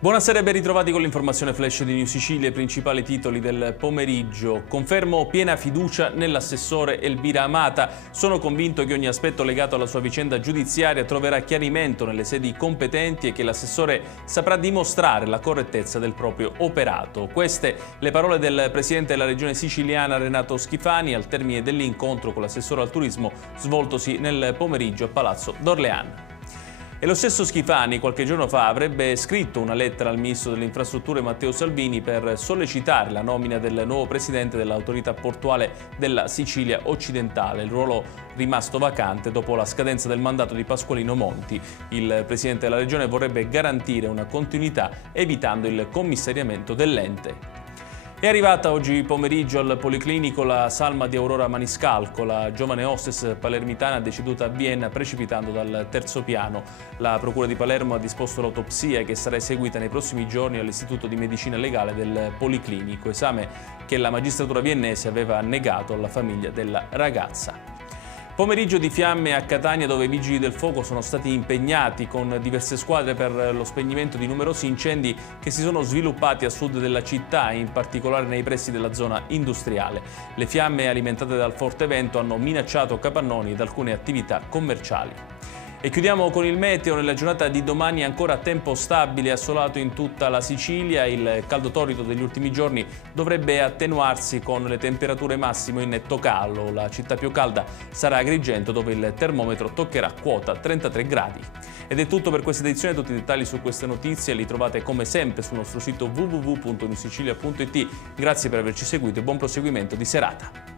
Buonasera e ben ritrovati con l'informazione flash di New Sicilia, i principali titoli del pomeriggio. Confermo piena fiducia nell'assessore Elvira Amata. Sono convinto che ogni aspetto legato alla sua vicenda giudiziaria troverà chiarimento nelle sedi competenti e che l'assessore saprà dimostrare la correttezza del proprio operato. Queste le parole del presidente della regione siciliana Renato Schifani al termine dell'incontro con l'assessore al turismo svoltosi nel pomeriggio a Palazzo d'Orléans. E lo stesso Schifani qualche giorno fa avrebbe scritto una lettera al ministro delle infrastrutture Matteo Salvini per sollecitare la nomina del nuovo presidente dell'autorità portuale della Sicilia occidentale, il ruolo rimasto vacante dopo la scadenza del mandato di Pasqualino Monti. Il presidente della regione vorrebbe garantire una continuità evitando il commissariamento dell'ente. È arrivata oggi pomeriggio al Policlinico la salma di Aurora Maniscalco, la giovane hostess palermitana deceduta a Vienna precipitando dal terzo piano. La Procura di Palermo ha disposto l'autopsia che sarà eseguita nei prossimi giorni all'Istituto di Medicina Legale del Policlinico, esame che la magistratura viennese aveva negato alla famiglia della ragazza. Pomeriggio di fiamme a Catania dove i vigili del fuoco sono stati impegnati con diverse squadre per lo spegnimento di numerosi incendi che si sono sviluppati a sud della città, in particolare nei pressi della zona industriale. Le fiamme alimentate dal forte vento hanno minacciato capannoni ed alcune attività commerciali. E chiudiamo con il meteo. Nella giornata di domani ancora tempo stabile e assolato in tutta la Sicilia. Il caldo torrido degli ultimi giorni dovrebbe attenuarsi con le temperature massime in netto calo. La città più calda sarà Agrigento dove il termometro toccherà quota 33 gradi. Ed è tutto per questa edizione, tutti i dettagli su queste notizie li trovate come sempre sul nostro sito www.newsicilia.it. Grazie per averci seguito e buon proseguimento di serata.